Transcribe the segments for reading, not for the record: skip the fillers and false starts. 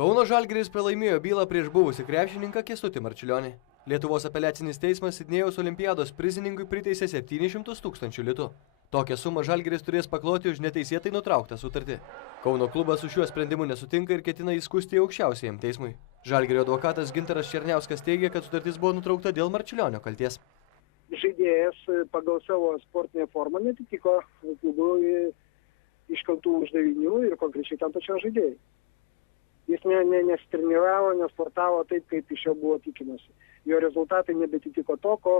Kauno Žalgiris pralaimėjo bylą prieš buvusį krepšininką Kęstutį Marčiulionį. Lietuvos apeliacinis teismas Sidnėjaus olimpiados prizininkui priteisė 700 000 litų. Tokią sumą Žalgiris turės pakloti už neteisėtai nutrauktą sutartį. Kauno klubas su šiuo sprendimu nesutinka ir ketina įskųsti aukščiausiajam teismui. Žalgirio advokatas Gintaras Černiauskas teigia, kad sutartis buvo nutraukta dėl Marčiulionio kalties. Žaidėjas pagal savo sportinę formą netitiko klubui iškeltų uždavinių ir konkrečiai tam pačiam žaidėjui. Jis nesitreniravo, nesportavo taip, kaip iš jo buvo tikimasi. Jo rezultatai nebetitiko to, ko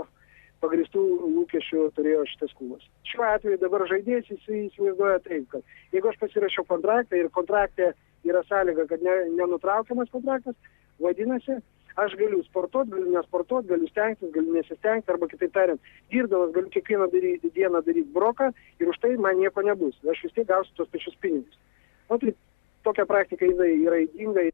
pagristų lūkesčių turėjo šitas klubas. Šiuo atveju dabar žaidėjas įsivaizduoja taip, kad jeigu aš pasirašiau kontraktą ir kontrakte yra sąlyga, kad nenutraukiamas kontraktas, vadinasi, aš galiu sportuoti, galiu nesportuoti, galiu stengtis, galiu nesistengti, arba kitaip tariant, dirbdamas galiu kiekvieną dieną daryti broką ir už tai man nieko nebus. Aš vis tiek gausiu tos pačius pinigus. O tai tokia praktika yra ydinga.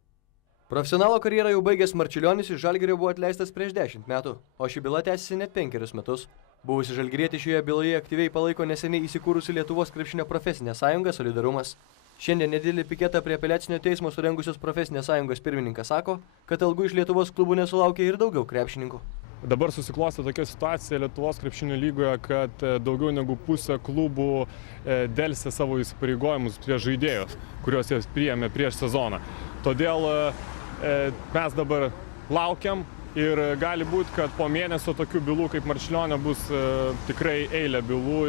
Profesionalo karjerą jau baigęs Marčiulionis iš Žalgirio buvo atleistas prieš 10 metų, o ši byla tęsiasi net 5 metus. Buvusi žalgirietė šioje byloje aktyviai palaiko neseniai įsikūrusi Lietuvos krepšinio profesinė sąjunga Solidarumas. Šiandien nedidelį piketą prie apeliacinio teismo surengusios profesinės sąjungos pirmininkas sako, kad algų iš Lietuvos klubų nesulaukia ir daugiau krepšininkų. Dabar susiklostė tokia situacija Lietuvos krepšinio lygoje, kad daugiau negu pusė klubų delsė savo įsipareigojimus prieš žaidėjus, kuriuos jie priėmė prieš sezoną. Todėl mes dabar laukiam ir gali būti, kad po mėnesio tokių bylų kaip Marčiulionio bus tikrai eilė bylų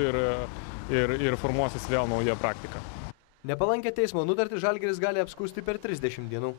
ir formuosis vėl nauja praktika. Nepalankę teismo nutartį Žalgiris gali apskųsti per 30 dienų.